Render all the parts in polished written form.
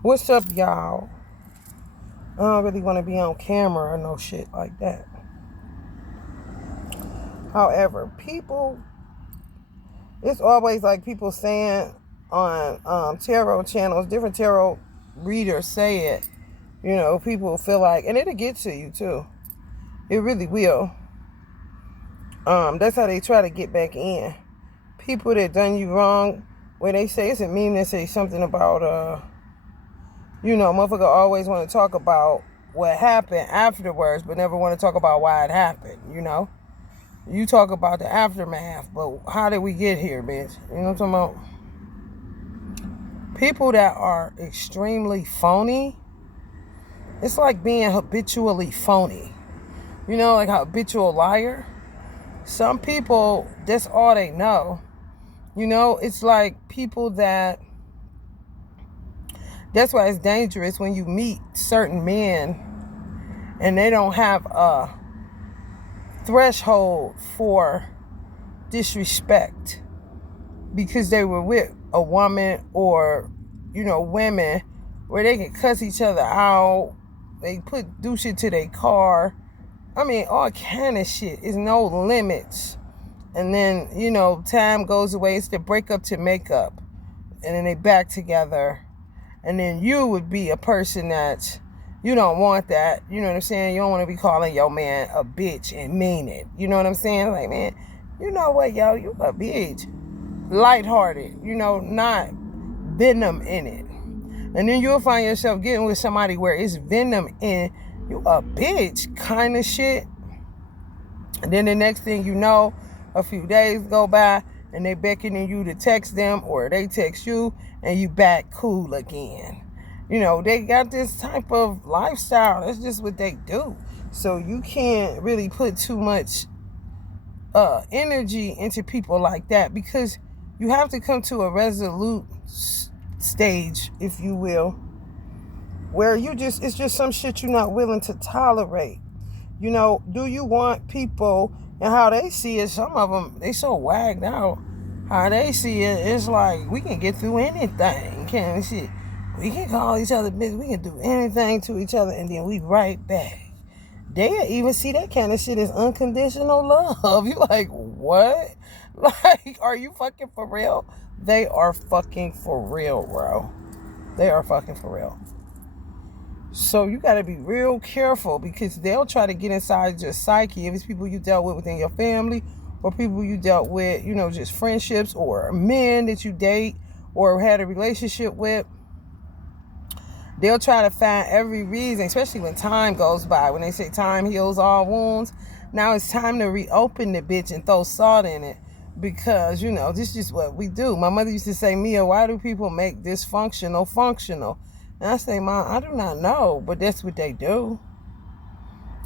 What's up, y'all? I don't really want to be on camera or no shit like that. However, it's always like people saying on tarot channels, different tarot readers say it. People feel like, and it'll get to you too. It really will. That's how they try to get back in. People that done you wrong, where they say it's a meme that say something about motherfucker always want to talk about what happened afterwards, but never want to talk about why it happened. You talk about the aftermath, but how did we get here, bitch? You know what I'm talking about? People that are extremely phony, it's like being habitually phony. Like a habitual liar. Some people, that's all they know. It's like people that's why it's dangerous when you meet certain men and they don't have a threshold for disrespect because they were with a woman or women where they can cuss each other out, they do shit to their car, all kind of shit. Is no limits. And then time goes away, it's the breakup to make up, and then they back together. And then you would be a person that you don't want that. You know what I'm saying? You don't want to be calling your man a bitch and mean it. You know what I'm saying? Like, man, you know what, yo? You a bitch. Lighthearted. Not venom in it. And then you'll find yourself getting with somebody where it's venom in you a bitch kind of shit. And then the next thing you know, a few days go by and they beckoning you to text them or they text you and you back cool again. They got this type of lifestyle. That's just what they do. So you can't really put too much energy into people like that, because you have to come to a resolute stage, if you will, where it's just some shit you're not willing to tolerate. Do you want people, and how they see it, some of them, they so wagged out. How they see it, it's like, we can get through anything, can't we? Shit. We can call each other bitch, we can do anything to each other, and then we right back. They even see that kind of shit as unconditional love. You like, what? Like, are you fucking for real? They are fucking for real, bro. They are fucking for real. So you got to be real careful, because they'll try to get inside your psyche. If it's people you dealt with within your family, or people you dealt with, just friendships, or men that you date or had a relationship with, they'll try to find every reason, especially when time goes by. When they say time heals all wounds, now it's time to reopen the bitch and throw salt in it, because, this is just what we do. My mother used to say, Mia, why do people make dysfunctional functional? And I say, Mom, I do not know, but that's what they do.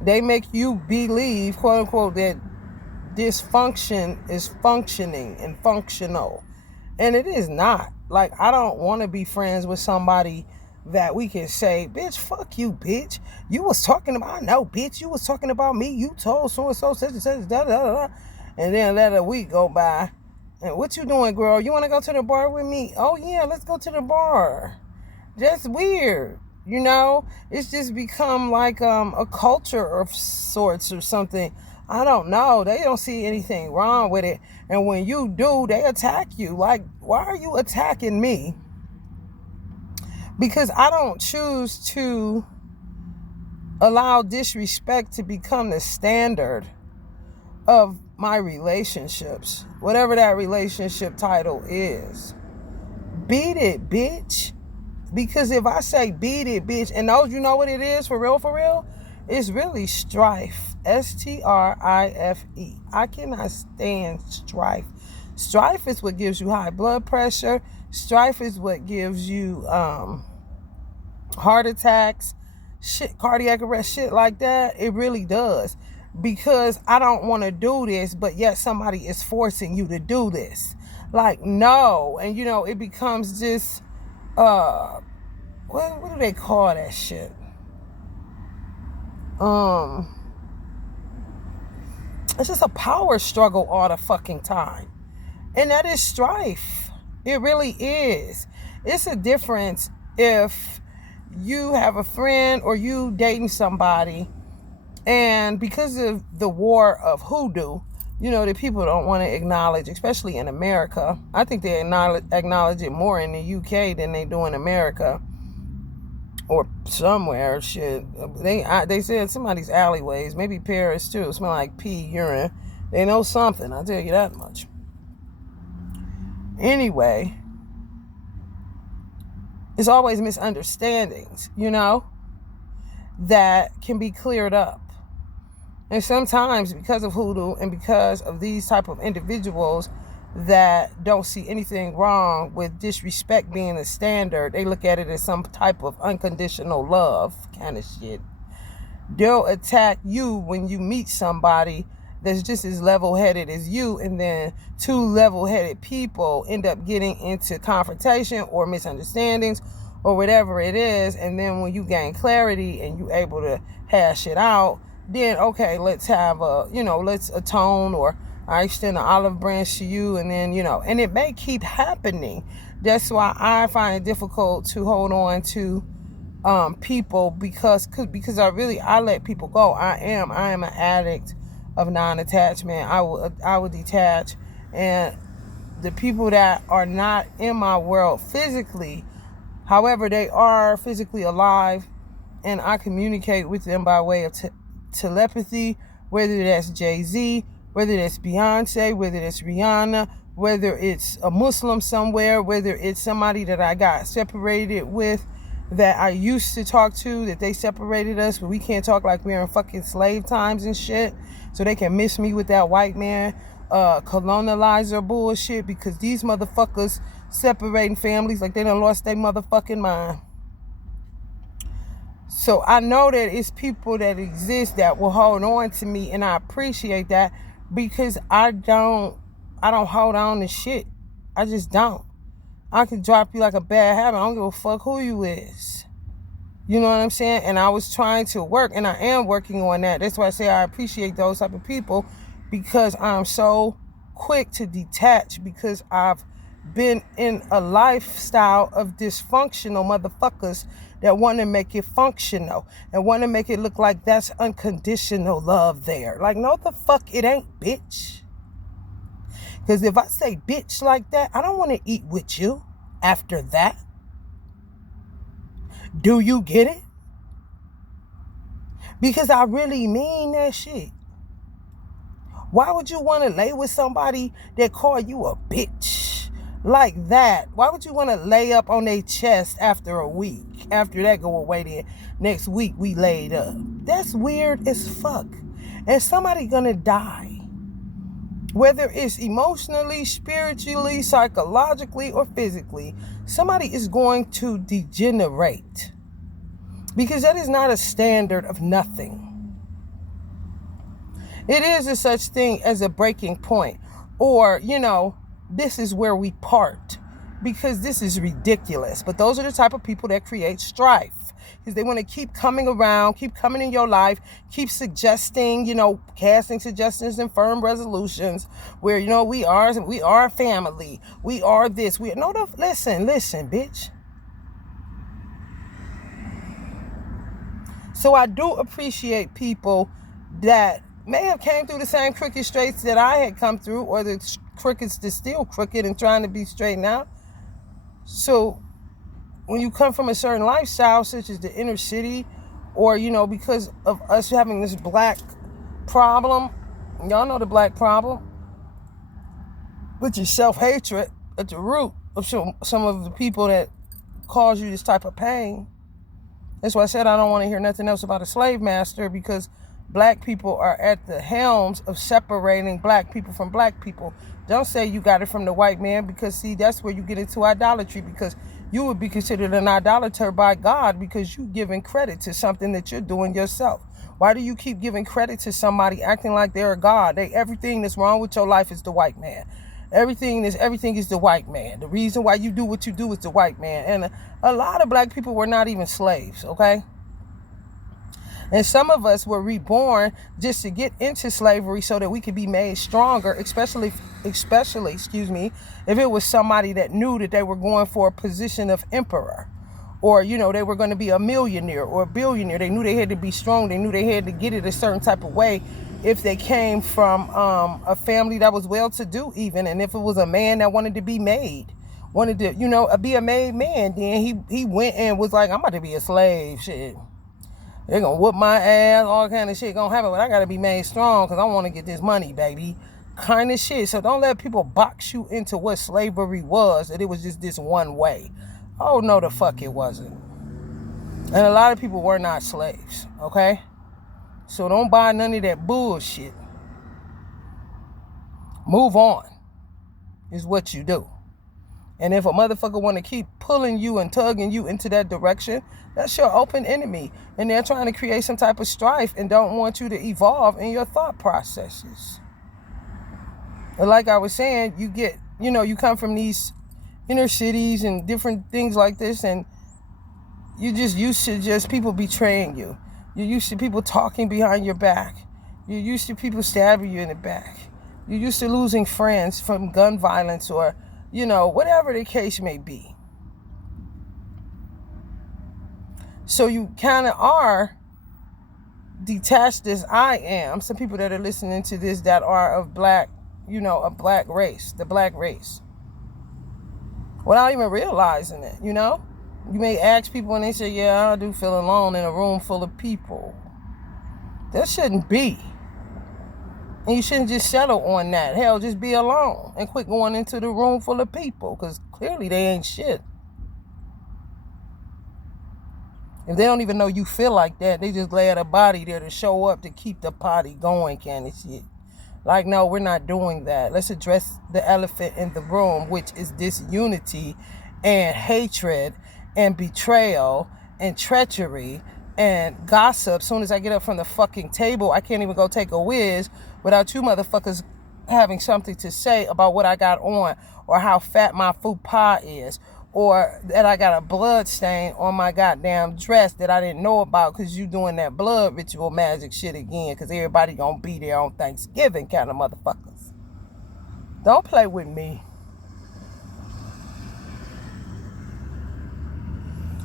They make you believe, quote unquote, that dysfunction is functioning and functional. And it is not. Like, I don't want to be friends with somebody that we can say, bitch, fuck you, bitch. You was talking about, no, bitch, you was talking about me. You told so-and-so, such and such, da, da, da, da. And then let a week go by. And what you doing, girl? You want to go to the bar with me? Oh, yeah, let's go to the bar. That's weird. It's just become like a culture of sorts or something. I don't know. They don't see anything wrong with it. And when you do, they attack you. Like, why are you attacking me? Because I don't choose to allow disrespect to become the standard of my relationships. Whatever that relationship title is. Beat it, bitch. Because if I say beat it, bitch, and those, you know what it is for real? It's really strife. STRIFE. I cannot stand strife. Strife is what gives you high blood pressure. Strife is what gives you heart attacks, shit, cardiac arrest, shit like that. It really does. Because I don't want to do this, but yet somebody is forcing you to do this. Like, no. And, it becomes this, what do they call that shit? It's just a power struggle all the fucking time. And that is strife. It really is. It's a difference if you have a friend or you dating somebody, and because of the war of hoodoo, that people don't want to acknowledge, especially in America. I think they acknowledge it more in the UK than they do in America or somewhere. Shit, they said somebody's alleyways, maybe Paris too, smell like pee, urine. They know something, I'll tell you that much. Anyway, it's always misunderstandings, that can be cleared up. And sometimes because of hoodoo and because of these type of individuals that don't see anything wrong with disrespect being a standard, they look at it as some type of unconditional love kind of shit. They'll attack you when you meet somebody that's just as level-headed as you, and then two level-headed people end up getting into confrontation or misunderstandings or whatever it is. And then when you gain clarity and you able to hash it out, then okay, let's have let's atone, or I extend an olive branch to you, and then and it may keep happening. That's why I find it difficult to hold on to people, because I let people go. I am an addict of non-attachment. I will detach, and the people that are not in my world physically, however, they are physically alive, and I communicate with them by way of telepathy, whether that's Jay-Z, whether that's Beyonce, whether that's Rihanna, whether it's a Muslim somewhere, whether it's somebody that I got separated with, that I used to talk to, that they separated us, but we can't talk like we're in fucking slave times and shit, so they can miss me with that white man colonizer bullshit, because these motherfuckers separating families like they done lost their motherfucking mind. So I know that it's people that exist that will hold on to me, and I appreciate that, because I don't hold on to shit. I just don't. I can drop you like a bad habit. I don't give a fuck who you is. You know what I'm saying? And I was trying to work, and I am working on that. That's why I say I appreciate those type of people, because I'm so quick to detach, because I've been in a lifestyle of dysfunctional motherfuckers that want to make it functional and want to make it look like that's unconditional love there. Like, no the fuck it ain't, bitch. Because if I say bitch like that, I don't want to eat with you after that. Do you get it? Because I really mean that shit. Why would you want to lay with somebody that call you a bitch like that? Why would you want to lay up on their chest after a week? After that go away, then next week we laid up. That's weird as fuck. And somebody gonna die. Whether it's emotionally, spiritually, psychologically, or physically, somebody is going to degenerate. Because that is not a standard of nothing. It is a such thing as a breaking point. Or, this is where we part. Because this is ridiculous. But those are the type of people that create strife. Because they want to keep coming around, keep coming in your life, keep suggesting, casting suggestions and firm resolutions where, we are a family. We are this. Listen, bitch. So I do appreciate people that may have came through the same crooked straits that I had come through, or the crookeds that's still crooked and trying to be straightened out. So when you come from a certain lifestyle, such as the inner city, or, because of us having this black problem, y'all know the black problem, which is self-hatred at the root of some of the people that cause you this type of pain. That's why I said I don't want to hear nothing else about a slave master, because black people are at the helms of separating black people from black people. Don't say you got it from the white man, because, see, that's where you get into idolatry, because you would be considered an idolater by God, because you're giving credit to something that you're doing yourself. Why do you keep giving credit to somebody acting like they're a God? Everything that's wrong with your life is the white man. Everything is the white man. The reason why you do what you do is the white man. And a lot of black people were not even slaves, okay? And some of us were reborn just to get into slavery so that we could be made stronger, especially, if it was somebody that knew that they were going for a position of emperor, Or, they were going to be a millionaire or a billionaire. They knew they had to be strong. They knew they had to get it a certain type of way if they came from a family that was well-to-do even. And if it was a man that wanted to be made, wanted to, be a made man, then he went and was like, I'm about to be a slave. Shit. They're going to whoop my ass. All kind of shit going to happen. But I got to be made strong because I want to get this money, baby. Kind of shit. So don't let people box you into what slavery was, that it was just this one way. Oh, no, the fuck it wasn't. And a lot of people were not slaves, okay? So don't buy none of that bullshit. Move on is what you do. And if a motherfucker want to keep pulling you and tugging you into that direction, that's your open enemy. And they're trying to create some type of strife and don't want you to evolve in your thought processes. But like I was saying, you get, you come from these inner cities and different things like this, and you're just used to just people betraying you. You're used to people talking behind your back. You're used to people stabbing you in the back. You're used to losing friends from gun violence or, whatever the case may be. So you kind of are detached as I am. Some people that are listening to this that are of black, a black race, the black race. Without even realizing it, You may ask people and they say, yeah, I do feel alone in a room full of people. That shouldn't be. And you shouldn't just settle on that. Hell, just be alone and quit going into the room full of people because clearly they ain't shit. If they don't even know you feel like that, they just lay out a body there to show up to keep the party going kind of shit. Like, no, we're not doing that. Let's address the elephant in the room, which is disunity and hatred and betrayal and treachery and gossip. As soon as I get up from the fucking table, I can't even go take a whiz without you motherfuckers having something to say about what I got on or how fat my faux pas is or that I got a blood stain on my goddamn dress that I didn't know about because you doing that blood ritual magic shit again because everybody gonna be there on Thanksgiving kind of motherfuckers. Don't play with me.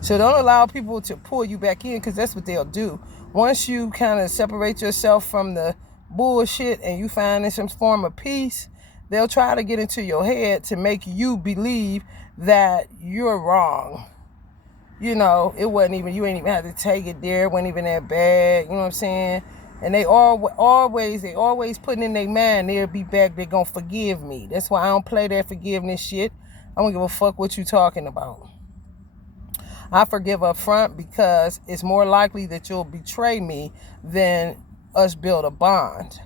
So don't allow people to pull you back in because that's what they'll do. Once you kind of separate yourself from the bullshit and you find some form of peace, they'll try to get into your head to make you believe that you're wrong. It wasn't even, you ain't even had to take it there. It wasn't even that bad. You know what I'm saying? And they always putting in their mind, they'll be back. They're going to forgive me. That's why I don't play that forgiveness shit. I don't give a fuck what you talking about. I forgive up front because it's more likely that you'll betray me than us build a bond.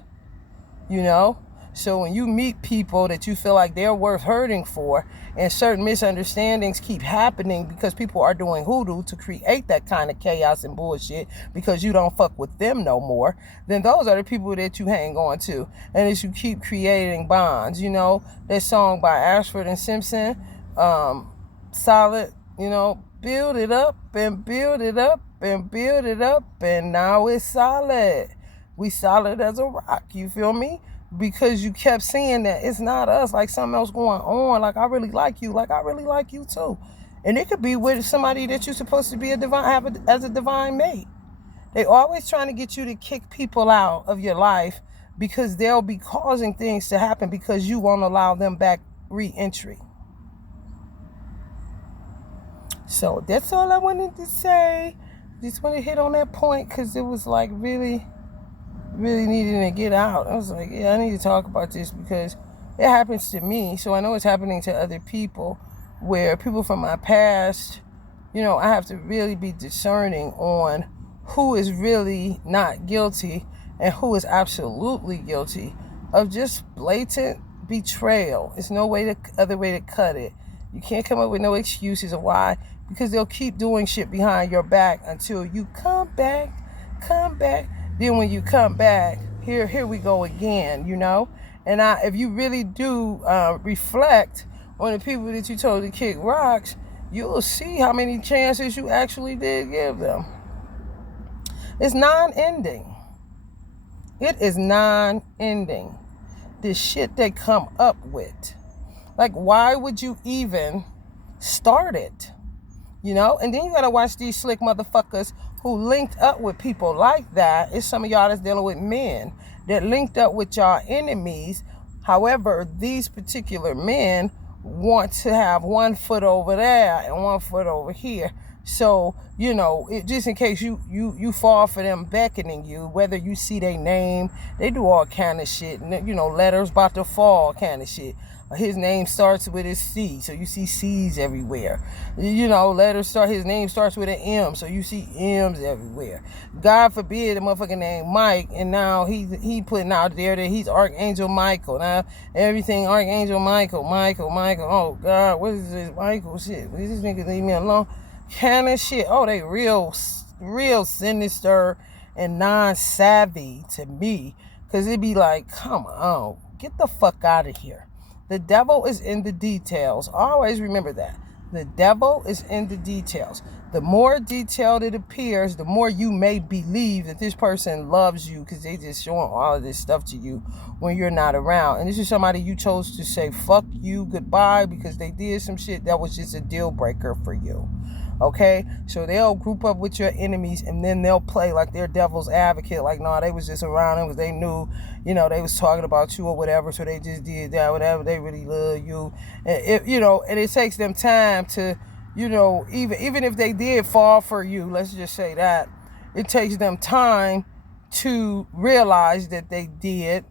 So when you meet people that you feel like they're worth hurting for and certain misunderstandings keep happening because people are doing hoodoo to create that kind of chaos and bullshit because you don't fuck with them no more, then those are the people that you hang on to. And as you keep creating bonds, that song by Ashford and Simpson, Solid, build it up and build it up and build it up and now it's solid. We solid as a rock, you feel me? Because you kept saying that it's not us, like something else going on, like I really like you, like I really like you too. And it could be with somebody that you're supposed to be as a divine mate. They always trying to get you to kick people out of your life because they'll be causing things to happen because you won't allow them back re-entry. So that's all I wanted to say. Just want to hit on that point because it was like really needing to get out. I was like, yeah, I need to talk about this because it happens to me. So I know it's happening to other people where people from my past, I have to really be discerning on who is really not guilty and who is absolutely guilty of just blatant betrayal. There's no other way to cut it. You can't come up with no excuses of why, because they'll keep doing shit behind your back until you come back. Then when you come back, here we go again, And if you really do reflect on the people that you told to kick rocks, you'll see how many chances you actually did give them. It's non-ending. It is non-ending. The shit they come up with. Like, why would you even start it? you know? And then you gotta watch these slick motherfuckers who linked up with people like that. It's some of y'all that's dealing with men that linked up with y'all enemies. However, these particular men want to have one foot over there and one foot over here. So, you know, just in case you fall for them beckoning you, whether you see their name, they do all kind of shit. You know, letters about to fall kind of shit. His name starts with a C, so you see C's everywhere. You know, his name starts with an M, so you see M's everywhere. God forbid the motherfucking name Mike, and now he putting out there that he's Archangel Michael. Now everything Archangel Michael. Oh God, what is this Michael shit? What is this nigga leave me alone? Kind of shit. Oh, they real sinister and non-savvy to me, because it be like, come on, get the fuck out of here. The devil is in the details. Always remember that. The devil is in the details. The more detailed it appears, the more you may believe that this person loves you, because they just showing all of this stuff to you when you're not around. And this is somebody you chose to say fuck you, goodbye, because they did some shit that was just a deal breaker for you. Okay, so they'll group up with your enemies, and then they'll play like they're devil's advocate, like, no, they was just around them because they knew, you know, they was talking about you or whatever, so they just did that, whatever. They really love you, and it takes them time to, you know, even if they did fall for you, let's just say that, it takes them time to realize that they did,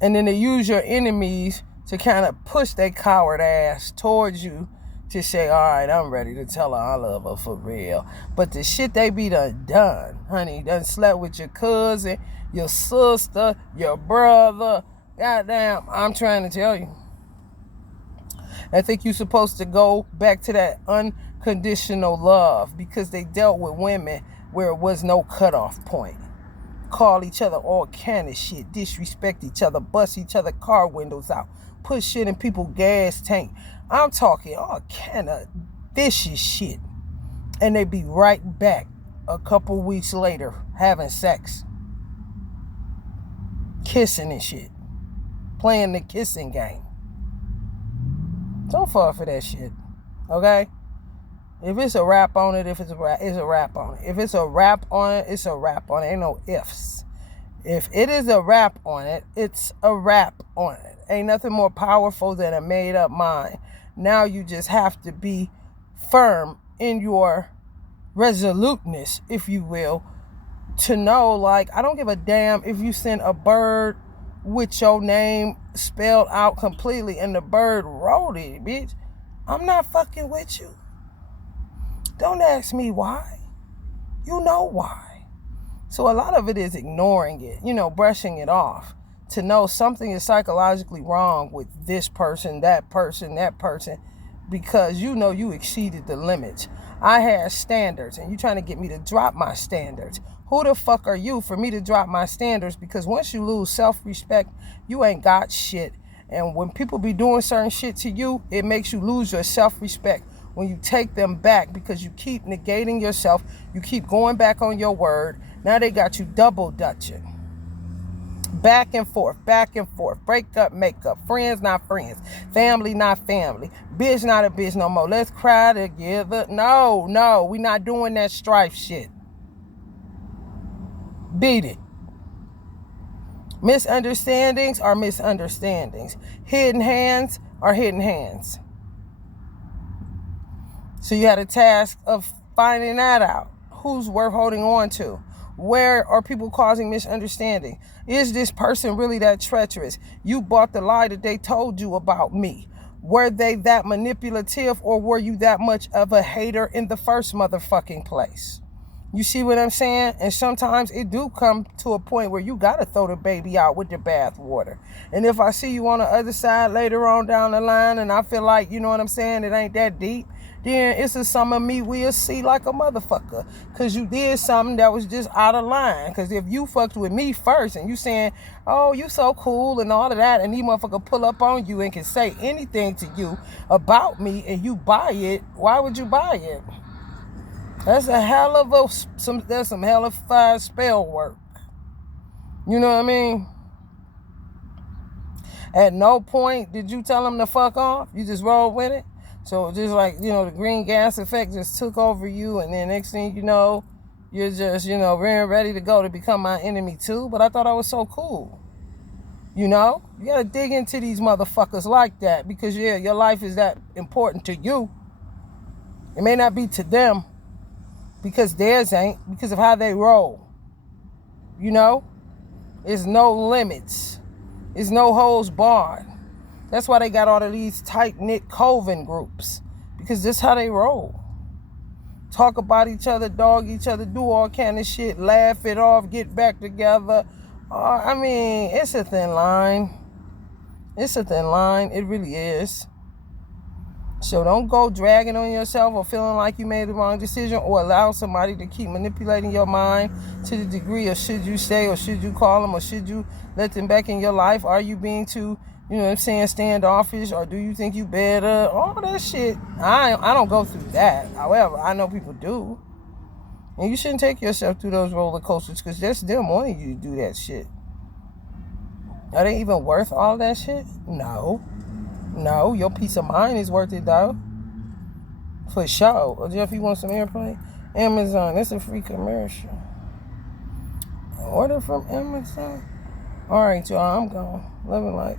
and then they use your enemies to kind of push their coward ass towards you, to say, all right, I'm ready to tell her I love her for real. But the shit they be done, honey, done slept with your cousin, your sister, your brother. Goddamn, I'm trying to tell you. I think you're supposed to go back to that unconditional love, because they dealt with women where it was no cutoff point. Call each other all kind of shit, disrespect each other, bust each other car windows out, put shit in people's gas tank. I'm talking all kind of vicious shit. And they be right back a couple weeks later having sex. Kissing and shit. Playing the kissing game. Don't fall for that shit. Okay? If it's a rap on it, it's a rap on it. If it's a rap on it, it's a rap on it. Ain't no ifs. If it is a rap on it, it's a rap on it. Ain't nothing more powerful than a made up mind. Now you just have to be firm in your resoluteness, if you will, to know, like, I don't give a damn if you send a bird with your name spelled out completely and the bird wrote it, bitch. I'm not fucking with you. Don't ask me why. You know why. So a lot of it is ignoring it, brushing it off. To know something is psychologically wrong with this person, that person, because you exceeded the limits. I had standards, and you trying to get me to drop my standards. Who the fuck are you for me to drop my standards? Because once you lose self-respect, you ain't got shit. And when people be doing certain shit to you, it makes you lose your self-respect. When you take them back, because you keep negating yourself, you keep going back on your word. Now they got you double dutching. Back and forth, break up, make up, friends not friends, family not family, bitch not a bitch no more. Let's cry together. No, we not doing that strife shit. Beat it. Misunderstandings are misunderstandings. Hidden hands are hidden hands. So you had a task of finding that out. Who's worth holding on to? Where are people causing misunderstanding? Is this person really that treacherous? You bought the lie that they told you about me. Were they that manipulative, or were you that much of a hater in the first motherfucking place? You see what I'm saying? And sometimes it do come to a point where you got to throw the baby out with the bath water. And if I see you on the other side later on down the line and I feel like, you know what I'm saying, it ain't that deep, then it's a some of me we'll see like a motherfucker. Because you did something that was just out of line. Because if you fucked with me first and you saying, oh, you so cool and all of that, and these motherfucker pull up on you and can say anything to you about me and you buy it, why would you buy it? That's a hell of some hellified spell work. You know what I mean? At no point did you tell him to fuck off. You just rolled with it. So just like, the green gas effect just took over you, and then next thing you know, you're just, ready to go to become my enemy too. But I thought I was so cool. You gotta dig into these motherfuckers like that, because your life is that important to you. It may not be to them, because theirs ain't, because of how they roll. There's no limits. There's no holds barred. That's why they got all of these tight-knit coven groups, because this is how they roll. Talk about each other, dog each other, do all kind of shit, laugh it off, get back together. It's a thin line. It's a thin line. It really is. So don't go dragging on yourself or feeling like you made the wrong decision, or allow somebody to keep manipulating your mind to the degree of should you stay or should you call them or should you let them back in your life. Are you being too, standoffish, or do you think you better? All that shit. I don't go through that. However, I know people do. And you shouldn't take yourself through those roller coasters, because that's them wanting you to do that shit. Are they even worth all that shit? No, your peace of mind is worth it though. For sure. Or Jeff, you want some airplane? Amazon, that's a free commercial. Order from Amazon. Alright, y'all, I'm gone. Love and light.